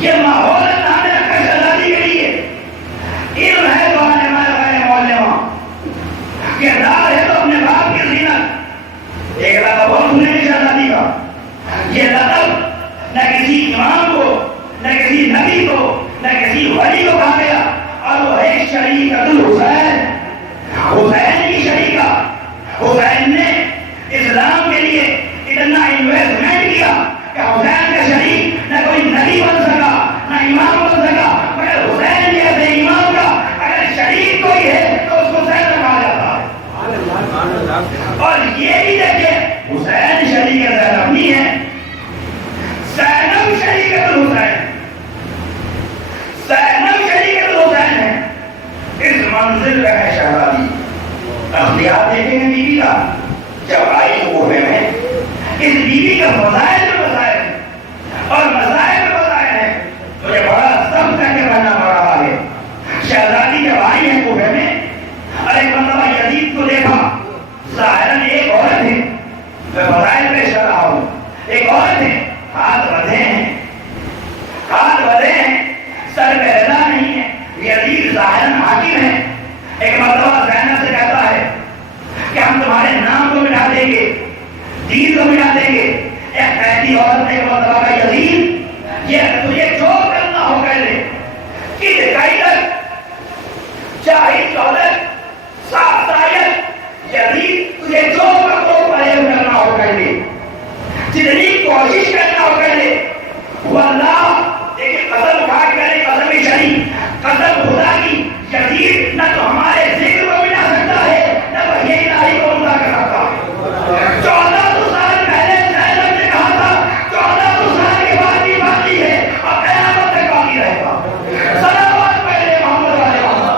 یہ ماحول اللہ نے رکھا شہزادی کے لیے. علم ہے تو عالم ہے, غیر معلمہ. کردار ہے تو اپنے باپ کی زینت. ایک لقب اور سننے کی شہزادی کا. یہ لقب نہ کسی امام کو, نہ کسی نبی کو, نہ کسی ولی کو کہا گیا, اور وہ ہے شریعت الحسین, حسین کی شریعہ. حسین نے اسلام کے لیے اتنا انویسٹمنٹ کیا کہ حسین کا شریک نہ کوئی نبی بن سکا نہ امام بن سکا, مگر حسین جیسے امام کا اگر شریک کوئی ہے تو اس کو حسین کہا جاتا ہے. اور یہ بھی دیکھیں حسین شریک زینب نہیں ہے, زینب شریک الحسین, زینب شریک الحسین ہے. اس منزل پہ ہے شہزادی. اختیار دیکھیں گے بیوی کا جب آئی کوفے میں. اس بیوی کا فضائل میں مسائل ہے اور مسائل میں مسائل ہے. مجھے بڑا سب کر کے رہنا پڑ رہا ہے. شہزادی جب آئی ہے کوفے میں اور ایک مرتبہ یزید کو دیکھا. ظاہراً ایک عورت ہے, میں فضائل پیش کر رہا ہوں, ایک عورت ہے, ہاتھ بدھے ہیں, ہاتھ بدھے ہیں, سر پہ رضا نہیں ہے. یزید ظاہراً حاکم ہے. ایک مرتبہ زینب سے کہتا ہے کہ ہم تمہارے نام کو مٹا دیں گے, دین کو مٹا دیں گے. ایک ایسی عورت نے مرتبہ کا یزید یہ تجھے جو کرنا ہو کر لے, کس قیدت چاہیے دولت صاف صاحب, یزید تجھے جو کرنا ہو کر لے, جتنی کوشش کرنا ہو کر لے. واللہ ایک قسم اٹھا کے کرے, قسم شریف, قسم خدا کی, یزید نہ تو ہمارے ذکر کو مٹا سکتا ہے نہ وحی الہی کو مٹا کر سکتا ہے. 1400 سال پہلے زینب نے کہا تھا 1400 سال کے بعد بھی باقی ہے اور قیامت تک باقی رہے گا. صلوات پڑھے محمد و آل محمد.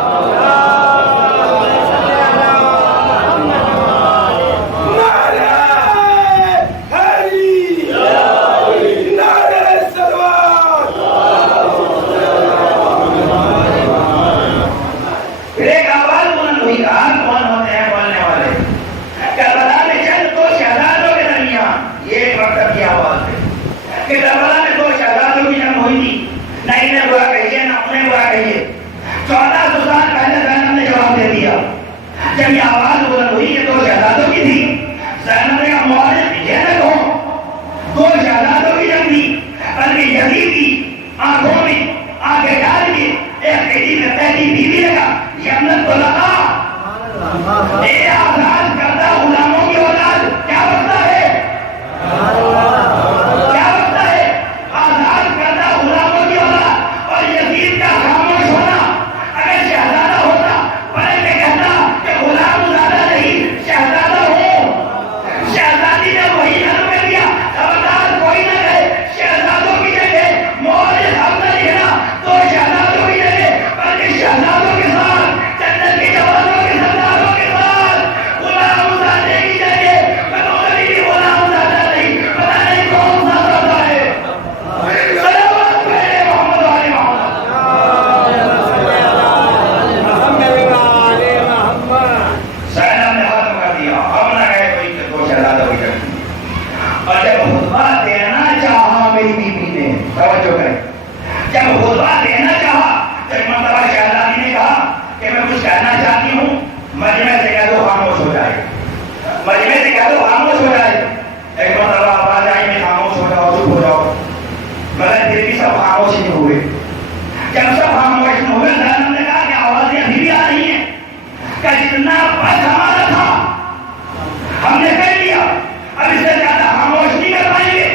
ہم نے کر لیا، اب اس سے زیادہ خاموش نہیں کر پائیں گے۔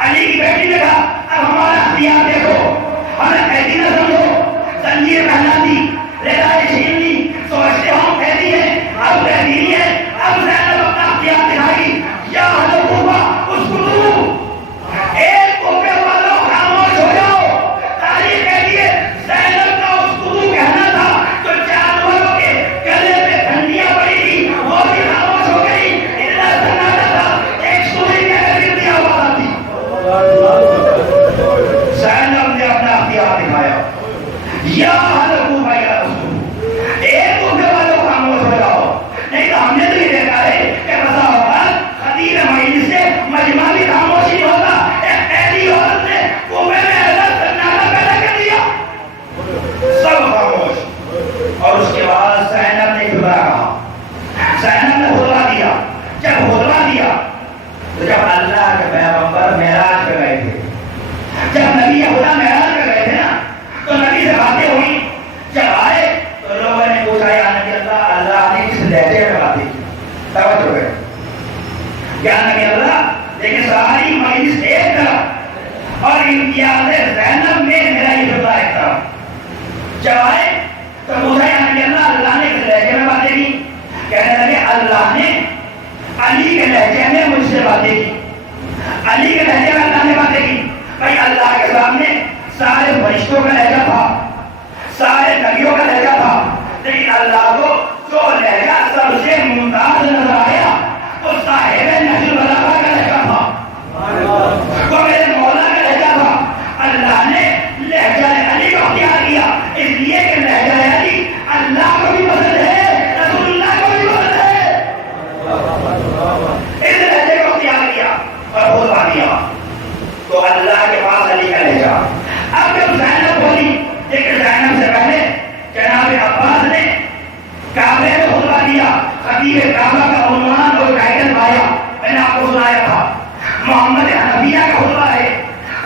علی کی بیٹی نے کہا اب ہمارا اختیار دیکھو، ہمیں قیدی نہ سمجھو، زنجیر پہنا دی، ردائے چھین لی، سمجھتے ہم قیدی ہیں، اب قیدی نہیں ہے۔ اب زینب اپنا اختیار دکھائی، یا اہل کوفہ اسکتوا، ایک کوفے والوں خاموش ہو جاؤ۔ تاریخ کہتی ہے زینب کا اسکتوا کہنا تھا، جو جانوروں کے گلے میں گھنٹیاں پڑی تھی وہ بھی خاموش ہو گئی، اتنا سناٹا تھا ایک سوئی کہہ کر گر دیا آواز آتی۔ زینب نے اپنا اختیار دکھایا، یا اہل کوفہ یا رسول، ایک کوفے والوں خاموش ہو جاؤ، نہیں تو ہم نے تو یہ دیکھا ہے کہ بسا اوقات خطیب مجلس سے مجمع بھی خاموش نہیں ہوتا، ایک قیدی عورت نے کوفے میں ایسا سناٹا پیدا کر دیا، سب خاموش۔ اور اس کے بعد زینب نے خطبہ کہا، زینب نے خطبہ دیا۔ جب خطبہ دیا تو جب اللہ کے پیغمبر معراج پہ گئے تھے، جب نبی خدا معراج پہ گئے تھے نا تو نبی سے باتیں ہوئی، جب آئے تو لوگوں نے پوچھا یا نبی اللہ، اللہ نے کس لہجے میں باتیں کی؟ توجہ ہے یا نبی اللہ، لیکن ساری مجلس ایک طرف اور امتیاز زینب میں میرا یہ خطبہ ایک طرف۔ جب آئے تو پوچھا یا نبی اللہ، اللہ نے کس لہجے میں باتیں کی؟ کہنے لگے اللہ نے علی کے لہجے میں مجھ سے باتیں کی، علی کے لہجے میں اللہ نے باتیں کی۔ بھائی اللہ کے سامنے سارے فرشتوں کا لہجہ تھا، سارے نبیوں کا لہجہ تھا، لیکن اللہ کو جو لہجہ سب سے ممتاز نظر آیا وہ صاحب نہج البلاغہ کا لہجہ تھا، وہ میرے مولا کا لہجہ تھا۔ اللہ نے لہجہ علی کو اختیار کیا اس لیے کہ لہجہ علی اللہ کو بھی پسند ہے، رسول اللہ کو بھی پسند ہے، اس لہجے کو اختیار کیا اور خطبہ دیا۔ تو اللہ کے پاس علی کا لہجہ۔ اب جب زینب بولی، لیکن زینب سے پہلے جناب عباس نے کعبے میں خطبہ دیا، خطیب کعبہ کا عنوان اور ٹائٹل پایا، میں نے آپ کو سنایا تھا، محمد حنفیہ کا خطبہ ہے،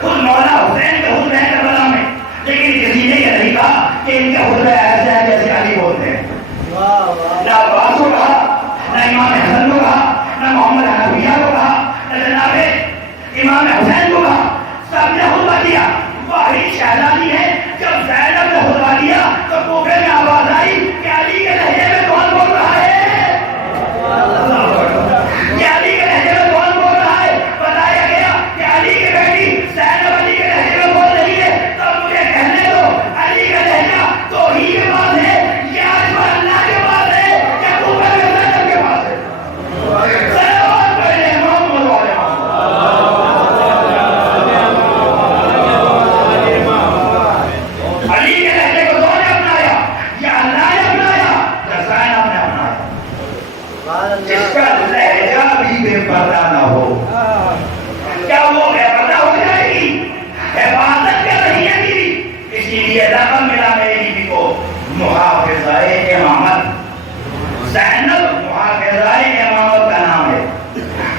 خود مولا حسین کے خطبے ہیں کربلا میں، لیکن کسی نے یہ نہیں کہا کہ ان کے خطبے ایسے ہیں جیسے علی بولتے ہیں۔ نہ عباس کو کہا، نہ امام حسن کو کہا، نہ محمد حنفیہ کو کہا، نہ جناب امام حسین کو کہا، سب نے خطبہ دیا۔ وہی شہزادی ہے، جب زینب نے خطبہ دیا تو کوفے میں آواز آئی کہ علی کے لہجے میں کون بول رہا ہے؟ کہ علی کے لہجے میں کون بول رہا ہے؟ بتایا گیا کہ علی کی بیٹی زینب علی کے لہجے میں بول رہی ہے، تو مجھے کہنے دو علی کا لہجہ تو ہی کے پاس ہے یا اللہ کے پاس ہے یا کوفے میں زینب کے پاس ہے؟ صلوات پڑھیں محمد و علی محمد۔ علی کے لہجے کو کون نے اپنایا؟ یا اللہ نے اپنایا یا زینب نے اپنایا؟ جس کا لہجہ بھی بے پردہ نہ ہو، کیا وہ بے پردہ ہو جائے گی؟ حفاظت کر رہی ہے بیوی، اسی لیے لقب ملا میری بیوی کو محافظہ امامت۔ زینب محافظہ امامت کا نام ہے،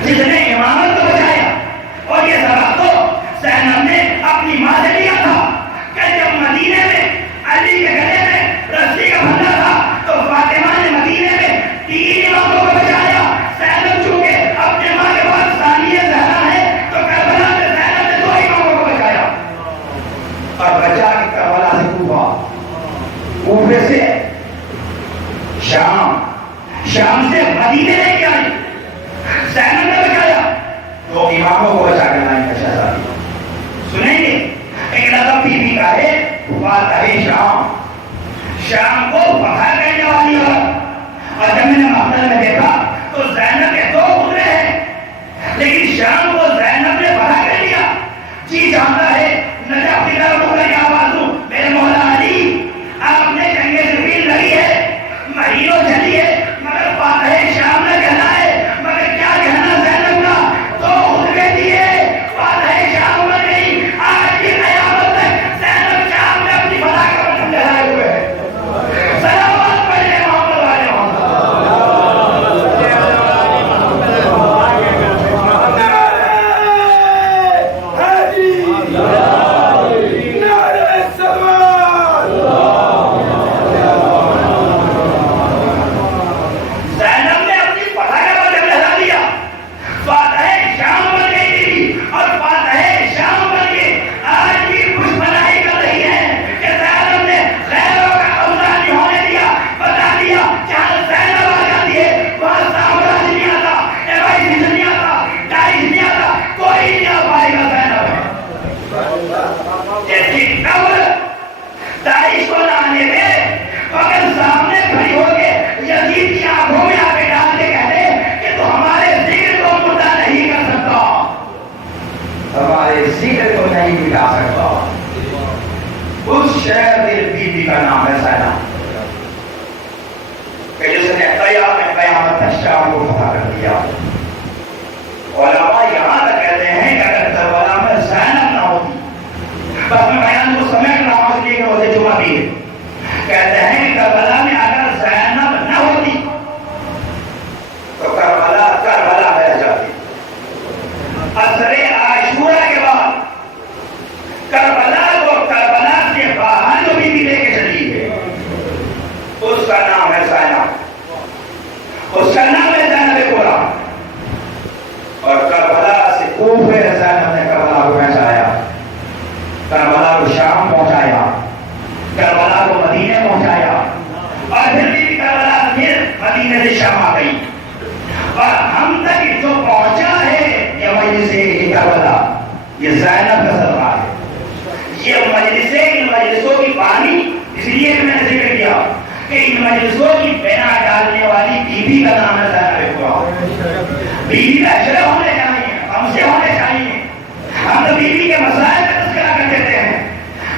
جس نے امامت کو بچایا، اور یہ سبق تو زینب نے اپنی ماں سے لیا تھا کہ جب مدینے میں علی کے گلے میں رسی کا پھندا تھا تو فاطمہ نے مدینے میں 3 اماموں کو بچایا۔ زینب چونکہ اپنے ماں کے بعد ثانیہ زہرا ہے تو کربلا میں زینب نے 2 اماموں کو بچایا، اور بچا کے کربلا سے کوفہ، کوفے سے شام نام ہے زینب کہ جس نے قیامت تک شام کو فتح کر دیا. علماء یہاں تک کہتے ہیں کہ اگر کربلا میں زینب نہ ہوتی، بس میں بیان کو سمیٹ رہا ہوں اس لیے کہ روزے جمعہ بھی ہے، کہتے ہیں کہ کربلا میں اگر زینب نہ ہوتی تو کربلا رہ جاتی. عصر عاشورہ کے بعد کربلا سے باہر جو بیوی لے کے چلی ہے اس کا نام ہے زینب. اس کا نام ہے زینب کبریٰ. اور کربلا سے کوفہ زینب نے کربلا کو پہنچایا، کربلا کو شام پہنچایا، کربلا کو مدینے پہنچایا، اور پھر بھی کربلا پھر مدینے سے شام آ گئی. اور ہم تک جو پہنچا ہے یہ مجلس کربلا، یہ زینب کا صدقہ ہے. یہ ان مجلسوں کی بانی اس لیے میں نے ذکر کیا کہ ان مجلسوں کی بنا ڈالنے والی بیوی کا نام ہے زینب کبریٰ. بیوی کا اشرف ہونے چاہیے، ہم سے ہونے چاہیے. ہم تو بیوی کے مسائل کا تذکرہ کر دیتے ہیں.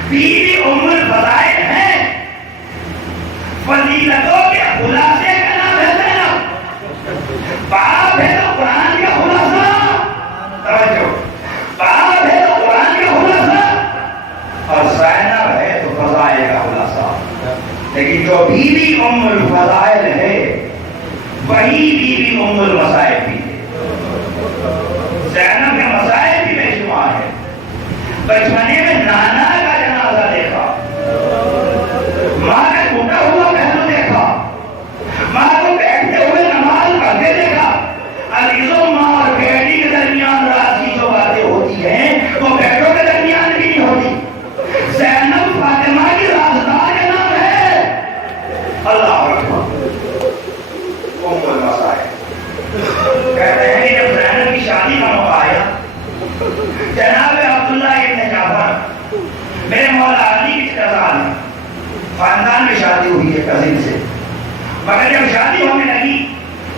بیوی ام الفضائل ہے، فضیلتوں کے خلاصے کا نام ہے زینب. باپ ہے تو قرآن کا خلاصہ، توجہ، باپ ہے تو قرآن کا خلاصہ، اور زینب ہے تو فضائل کا خلاصہ. لیکن جو بیوی ام الفضائل ہے وہی بیوی ام المصائب بھی ہے. زینب کے مصائب بھی بے شمار ہے. بچپنے میں نانا کا جنازہ دیکھا، ماں کا ٹوٹا ہوا پہلو دیکھا، ماں کو بیٹھتے ہوئے نماز پڑھتے دیکھا. عزیزوں، ماں اور بیٹی کے درمیان راز کی جو باتیں ہوتی ہیں وہ بیٹوں کے درمیان بھی نہیں ہوتی. زینب فاطمہ کی رازدار کا نام ہے. اللہ اکبر. ام المصائب کہتے ہیں کہ جب زینب کی شادی کا موقع آیا، جناب عبداللہ ابن جعفر میرے مولا علی کی کزال ہے، خاندان میں شادی ہوئی ہے کزن سے، مگر جب شادی ہونے لگی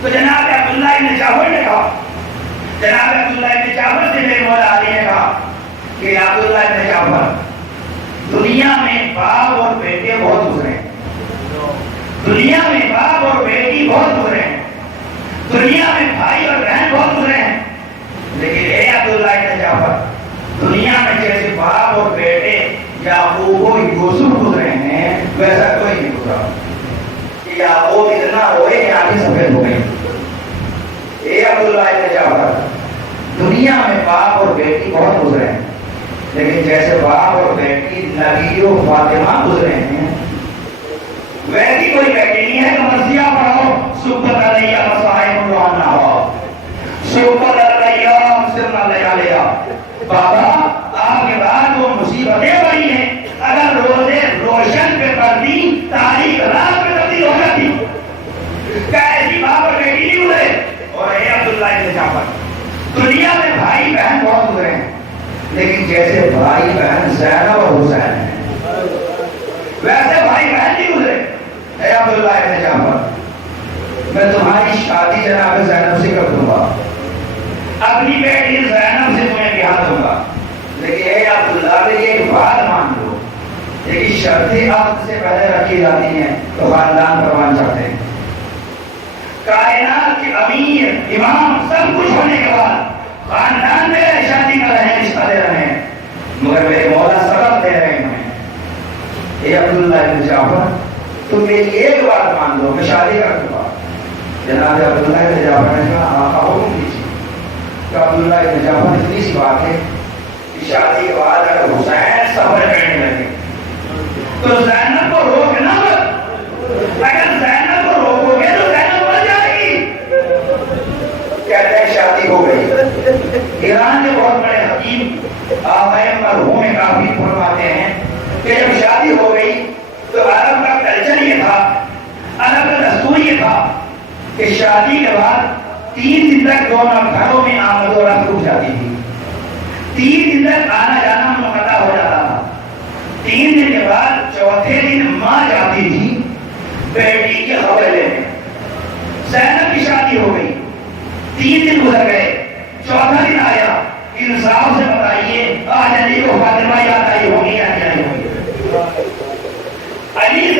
تو جناب عبداللہ ابن جعفر نے کہا، جناب عبداللہ ابن جعفر سے میرے مولا علی نے کہا کہ عبداللہ ابن جعفر، دنیا میں باپ اور بیٹے بہت گزرے ہیں، دنیا میں باپ اور بیٹی بہت گزرے ہیں، دنیا میں بھائی اور بہن بہت گزرے ہیں، لیکن اے عبداللہ ابن جعفر، دنیا میں جیسے باپ اور بیٹے یعقوب و یوسف گزرے ہیں ویسا کوئی نہیں گزرا. یعقوب اتنا روئے کہ آنکھیں سفید ہو گئی. اے عبداللہ ابن جعفر، دنیا میں باپ اور بیٹی بہت گزرے ہیں، لیکن جیسے باپ اور بیٹی نبی و فاطمہ گزرے ہیں ویسی کوئی بیٹی نہیں ہے. تو مرثیہ پڑھو، سبت علیہ مصائب وانا ہو، سبت علیہ مسلم علیہ. بابا آپ کے بعد وہ مصیبتیں پڑی ہیں، اگر روزے روشن پہ پڑتی تاریخ رات پہ تبدیل ہو جاتی. کیا ایسی باپ اور بیٹی نہیں گزرے؟ اور اے عبداللہ ابن جعفر، دنیا میں بھائی بہن بہت گزرے ہیں، لیکن جیسے بھائی بہن زینب اور حسین ہیں ویسے بھائی بہن نہیں گزرے. اے عبداللہ ابن جعفر، میں تمہاری شادی جناب زینب سے کر دوں گا، اپنی بیٹی زینب سے تمہیں بیاہ دوں گا، لیکن اے عبداللہ نے ایک بات مان لو، لیکن شرطیں عقد سے پہلے رکھی جاتی ہیں تو خاندان پروان چاہتے ہیں. کائنات کے امیر امام سب کچھ ہونے کے بعد خاندان میں شادی کر رہے ہیں، رشتہ دے رہے ہیں، مگر میرے مولا سبب دے رہے ہیں. اے عبداللہ ابن جعفر، تم میری ایک بات مان لو، میں شادی کر دوں گا. جناب عبداللہ ابن جعفر نے کہا آقا حکم کیجیے. کہ عبداللہ ابن جعفر اتنی سی بات ہے کہ شادی کے بعد اگر حسین سفر کرنے لگے تو زینب کو روکنا مت، اگر زینب کو روکو گے تو زینب مر جائے گی. کہتے ہیں شادی ہو گئی. ایران کے بہت بڑے حکیم آقا مرحوم کافی فرماتے ہیں کہ جب شادی ہو گئی تو عرب کا کلچر یہ تھا، عرب کا دستور یہ تھا کہ شادی کے بعد 3 دن تک دونوں گھروں میں آمد و رفت رک جاتی تھی. 3 دن تک آنا جانا منقطع ہو جاتا تھا. 3 دن کے بعد چوتھے دن ماں جاتی تھی بیٹی کے خبر لینے. زینب کی شادی ہو گئی، 3 دن گزر گئے، چوتھا دن آیا. انصاف سے بتائیے آج علی کو فاطمہ یاد آئی ہوگی یا نہیں آئی ہوگی؟ علی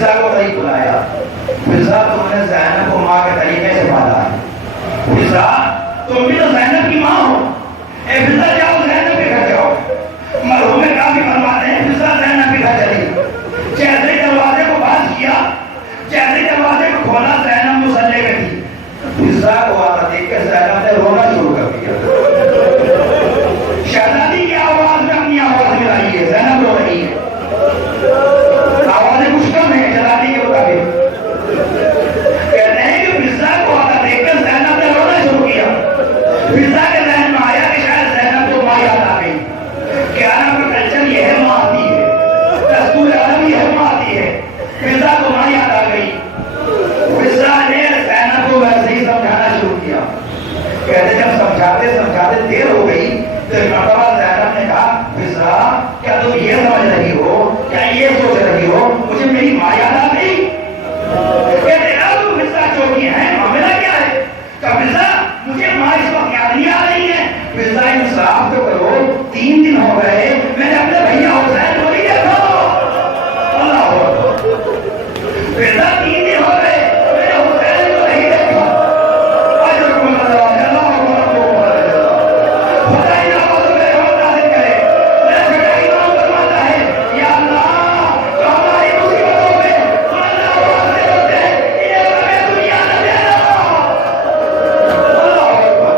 فضا کو قریب بلایا. فضا تم نے زینب کو ماں کے طریقے سے پالا ہے. فضا تم بھی تو زینب کی ماں ہو. اے فضا جاؤ زینب کے گھر جاؤ. مرحوم کافی فرماتے ہیں فضا زینب کے گھر چلی. جیسے دروازے کو بند کیا, جیسے دروازے کو کھولا, زینب مصلی میں تھی. فضا کو آتا دیکھ کے زینب نے رونا شروع کر دیا. شہزادی کی آواز میں اپنی آواز ملائی ہے, زینب رو رہی ہے. آوازیں کچھ کم ہیں شہزادی کے مطابق. کہتے ہیں کہ فضا کو آتا دیکھ کر زینب نے رونا شروع کیا. فضا کے ذہن میں آیا کہ شاید زینب کو ماں یاد آ گئی. کہ عرب کا کلچر یہ ہے, ماں آتی ہے, دستور عرب یہ ہے, ماں آتی ہے. فضا کو ماں یاد آ گئی. فضا نے زینب کو ویسے ہی سمجھانا شروع کیا. کہتے جب سمجھاتے دیر ہو گئی تو ایک مرتبہ زینب نے کہا فضا کیا تم یہ سمجھ رہی ہو, کیا یہ سوچ رہی ہو مجھے میری ماں یاد آ گئی؟ کہتے اب فضا چوکی ہے, معاملہ کیا ہے؟ کہا فضا مجھے ماں اس وقت یاد نہیں آ رہی ہے. فضا انصاف تو کرو, 3 دن ہو گئے میں نے اپنے بھیا حسین کو نہیں دیکھا. اللہ اکبر. فضا 3 دن ہو گئے میں نے حسین کو نہیں دیکھا. اجرکم اللہ, اللہ اکبر. خدا ان آوازوں میں رحمت نازل کرے. میں چھوٹا امام فرماتا ہے یا اللہ تو ہماری مصیبتوں میں اللہ آواز دے ہوتے ہیں, انہیں ہمیں دنیا نہ دینا. اللہ اکبر.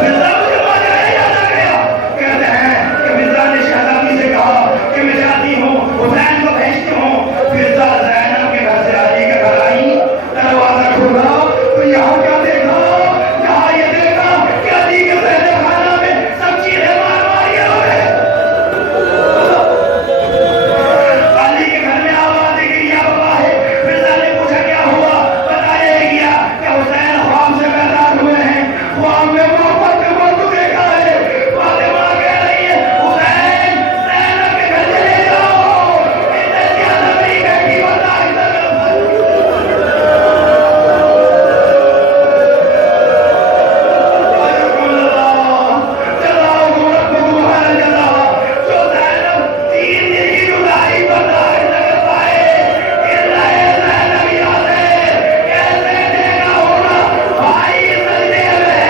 فضا مجھے ماجرا یاد آ گیا. کہتے ہیں کہ فضا نے شہزادی سے کہا کہ میں جاتی ہوں, حسین کو بھیجتی ہوں. فضا زینب کے گھر سے علی کے گھر آئی. دروازہ کھولا تو یہاں کیا دیکھا, یہاں یہ دیکھا کہ علی کے زینب خانہ میں سب چیزیں مار ماری ہوئے. علی کے گھر میں آواز دی یا بابا ہے. فضا نے پوچھا کیا ہوا, بتایا گیا کہ حسین خواب سے بیدار ہوئے ہیں, خواب میں محبت کے موضوع دیکھا ہے. فاطمہ کہہ رہی ہے حسین زینب کے گھر چلے جاؤ, اتنے زیادہ میری بیٹی برداشت نہ کر سکتی. اجرکم اللہ, جزاکم ربکم خیر جزا. جو زینب 3 دن کی جدائی برداشت نہ کر پائے, زینب یاد ہے کیسے دیکھا ہوگا بھائی سجدے میں,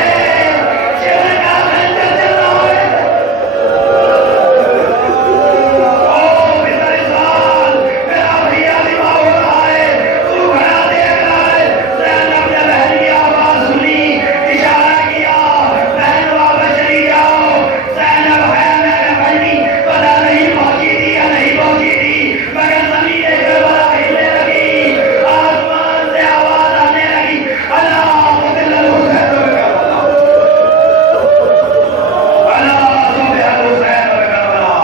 شیر کا خنجر چل رہا ہے. او فضا سال میرا بھیا دماغ ہو رہا ہے, تو کھڑا دیکھ رہا ہے. زینب نے بہن کی آواز سنی, اشارہ کیا بہن واپس چلی جاؤ. زینب ہے میرے بھائی, پتہ نہیں پہنچی تھی یا نہیں پہنچی تھی, مگر زمین کربلا ہلنے لگی, آسمان سے آواز آنے لگی اللہ قتل الحسین بکربلا, اللہ صبح الحسین بکربلا.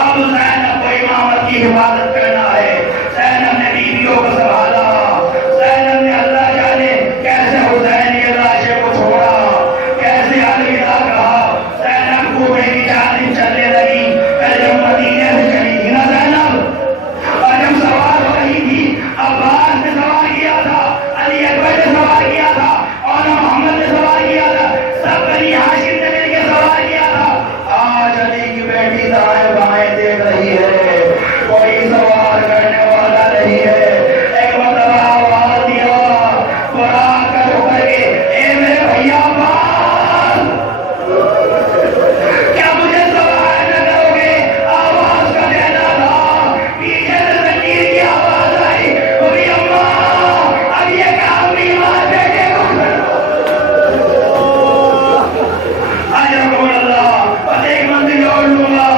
اب زینب کو امامت کی حفاظت کرنا ہے. زینب نے بیویوں کو سنبھالا. زینب نے اللہ جانے کیسے حسین کی لاشیں کو چھوڑا, کیسے الوداع کہا. زینب کوفے کی جانب چلنے لگی. جب مدینے سے چلی تھی نا زینب, اور جب سوار ہو رہی تھی, عباس نے سوار کیا تھا, علی اکبر نے سوار کیا تھا, اور محمد نے سوار کیا تھا, سب بنی ہاشم نے مل کے سوار کیا تھا. آج علی کی بیٹی دائیں بائیں دیکھ رہی ہے, کوئی سوار کرنے والا نہیں ہے. ایک مرتبہ آواز دیا, قرآن کا جو کر کے اے میرے بھیا عباس, کیا مجھے سوار نہ کرو گے؟ آواز کا دینا تھا. پیچھے سے زنجیر کی آواز آئی, بولی اماں اب یہ کام نہیں, ماں بیٹے کو کرو. اجرکم اللہ, بس ایک منزل اور لوں گا.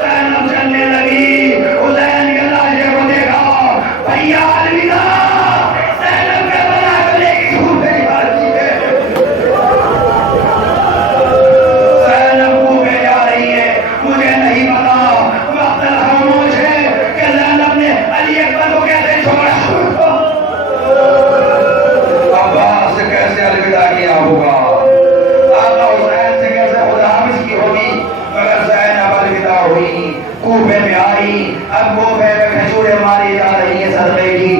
زینب چلنے لگی, حسین کے لاشے کو دیکھا, بھیا الوداع. زینب کے بنا کو لے کے کوفے جاتی ہے. زینب کوفے جا رہی ہے, مجھے نہیں پتا, وقت خاموش ہے کہ زینب نے علی اکبر کو کیسے چھوڑا, عباس سے کیسے الوداع کیا ہوگا, آقا حسین سے کیسے خدا حافظ کی ہوگی. مگر زینب الوداع ہوئی, کوفے میں آئی. اب کوفے میں کھجوریں ماری جا رہی ہیں صدقے کی.